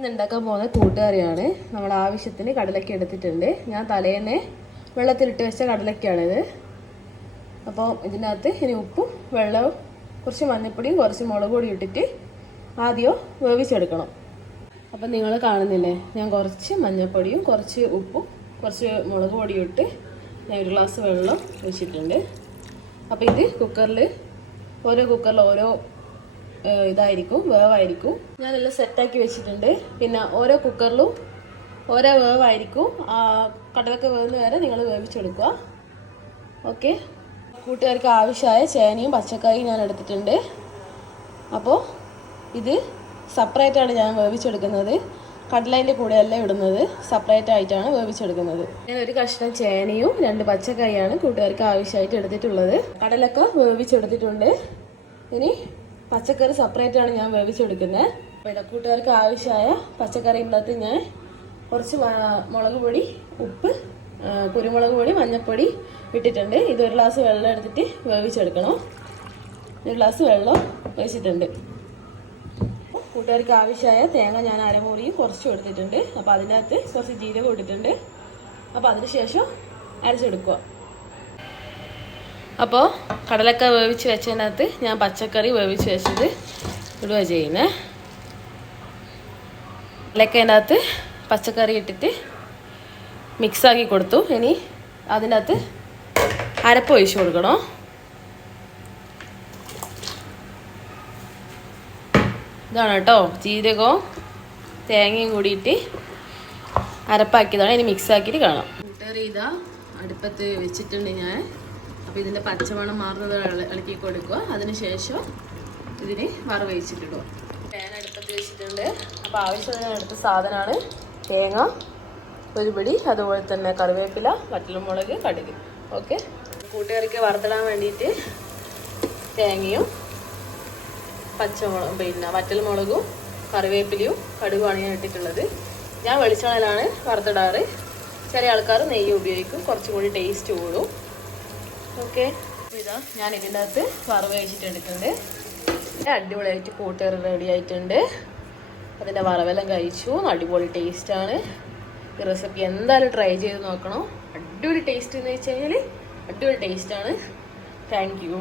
ഇന്ന് ഉണ്ടാക്കാൻ പോകുന്ന കൂട്ടുകറിയാണ്. നമ്മൾ ആവശ്യത്തിന് കടലക്ക എടുത്തിട്ടുണ്ട്. ഞാൻ തലേന്നെ വെള്ളത്തിലിട്ട് വെച്ച കടലക്കയാണിത്. അപ്പോൾ ഇതിനകത്ത് ഇനി ഉപ്പും വെള്ളവും കുറച്ച് മഞ്ഞൾപ്പൊടിയും കുറച്ച് മുളക് ഇട്ടിട്ട് ആദ്യം വേവിച്ചെടുക്കണം. അപ്പം നിങ്ങൾ കാണുന്നില്ലേ? ഞാൻ കുറച്ച് മഞ്ഞൾപ്പൊടിയും കുറച്ച് ഉപ്പും കുറച്ച് മുളക് പൊടിയും ഇട്ട് ഞാൻ ഒരു ഗ്ലാസ് വെള്ളം വെച്ചിട്ടുണ്ട് അപ്പോൾ ഇത് കുക്കറിൽ ഓരോ കുക്കറിൽ ഓരോ ഇതായിരിക്കും വേവായിരിക്കും. ഞാനെല്ലാം സെറ്റാക്കി വെച്ചിട്ടുണ്ട്. പിന്നെ ഓരോ കുക്കറിലും ഓരോ വേവായിരിക്കും. കടലൊക്കെ വേവുന്ന വരെ നിങ്ങൾ വേവിച്ചെടുക്കുക. ഓക്കെ? കൂട്ടുകാർക്ക് ആവശ്യമായ ചേനയും പച്ചക്കറിയും ഞാൻ എടുത്തിട്ടുണ്ട്. അപ്പോൾ ഇത് സെപ്പറേറ്റാണ് ഞാൻ വേവിച്ചെടുക്കുന്നത്. കടലേന്റെ കൂടെയല്ല ഇടുന്നത്. സെപ്പറേറ്റ് ആയിട്ടാണ് വേവിച്ചെടുക്കുന്നത്. ഞാൻ ഒരു കഷ്ണം ചേനയും രണ്ട് പച്ചക്കറിയാണ് കൂട്ടുകാർക്ക് ആവശ്യമായിട്ട് എടുത്തിട്ടുള്ളത്. കടലൊക്കെ വേവിച്ചെടുത്തിട്ടുണ്ട്. ഇനി പച്ചക്കറി സെപ്പറേറ്റ് ആണ് ഞാൻ വേവിച്ചെടുക്കുന്നത് അപ്പോൾ ഇടക്കൂട്ടുകാർക്ക് ആവശ്യമായ പച്ചക്കറി ഇന്നത്തെ ഞാൻ കുറച്ച് മുളക് പൊടി ഉപ്പ് കുരുമുളക് പൊടി മഞ്ഞൾപ്പൊടി ഇട്ടിട്ടുണ്ട്. ഇത് ഒരു ഗ്ലാസ് വെള്ളം എടുത്തിട്ട് വേവിച്ചെടുക്കണം. ഒരു ഗ്ലാസ് വെള്ളം ഒഴിച്ചിട്ടുണ്ട്. കൂട്ടുകാർക്ക് ആവശ്യമായ തേങ്ങ ഞാൻ അരമുറിയും കുറച്ച് കൊടുത്തിട്ടുണ്ട് അപ്പോൾ അതിനകത്ത് കുറച്ച് ജീരകം ഇട്ടിട്ടുണ്ട്. അപ്പോൾ അതിനുശേഷം അരച്ചെടുക്കുക. അപ്പോൾ കടലക്ക വേവിച്ച് വെച്ചതിനകത്ത് ഞാൻ പച്ചക്കറി വേവിച്ച് വെച്ചത് ഇടുക ചെയ്യുന്നത് കടലക്കതിനകത്ത് പച്ചക്കറി ഇട്ടിട്ട് മിക്സാക്കി കൊടുത്തു. ഇനി അതിനകത്ത് അരപ്പ് ഒഴിച്ചു കൊടുക്കണം. ഇതാണ് കേട്ടോ ജീരകവും തേങ്ങയും കൂടിയിട്ട് അരപ്പാക്കിയതാണ്. ഇനി മിക്സ് ആക്കിയിട്ട് കാണാം. ഇതാ അടുപ്പത്ത് വെച്ചിട്ടുണ്ട് ഞാൻ. അപ്പോൾ ഇതിന്റെ പച്ചമണം മാറുന്നത് ഇള- ഇളക്കി കൊടുക്കുക അതിനുശേഷം ഇതിന് വറവ് വെച്ചിട്ടിടുക പാൻ അടുപ്പത്ത് വെച്ചിട്ടുണ്ട്. അപ്പോൾ ആവശ്യത്തിന് എടുത്ത സാധനമാണ് തേങ്ങ ഒരു പിടി അതുപോലെ തന്നെ കറിവേപ്പില വറ്റൽമുളക് കടുക്. ഓക്കെ? കൂട്ടുകറിക്ക് വറുത്തിടാൻ വേണ്ടിയിട്ട് തേങ്ങയും പച്ചമുളക് പിന്നെ വറ്റൽമുളകും കറിവേപ്പിലയും കടുകുമാണ് ഞാൻ ഇട്ടിട്ടുള്ളത്. ഞാൻ വെളിച്ചെണ്ണയിലാണ് വറുത്തിടാറ്. ചെറിയ ആൾക്കാർ നെയ്യ് ഉപയോഗിക്കും. കുറച്ചും കൂടി ടേസ്റ്റ് കൂടും. ഓക്കെ. ഇതാ ഞാൻ ഇതിന്റെ അകത്ത് വറവ് വെച്ചിട്ടെടുക്കുന്നുണ്ട് അടിപൊളിയായിട്ട് കൂട്ടുകറി റെഡി ആയിട്ടുണ്ട്. അതിന്റെ വറവെല്ലാം കഴിച്ചു. അടിപൊളി ടേസ്റ്റാണ് ഈ റെസിപ്പി എന്തായാലും ട്രൈ ചെയ്ത് നോക്കണം. അടിപൊളി ടേസ്റ്റ് എന്ന് വെച്ച് കഴിഞ്ഞാൽ അടിപൊളി ടേസ്റ്റാണ് താങ്ക് യു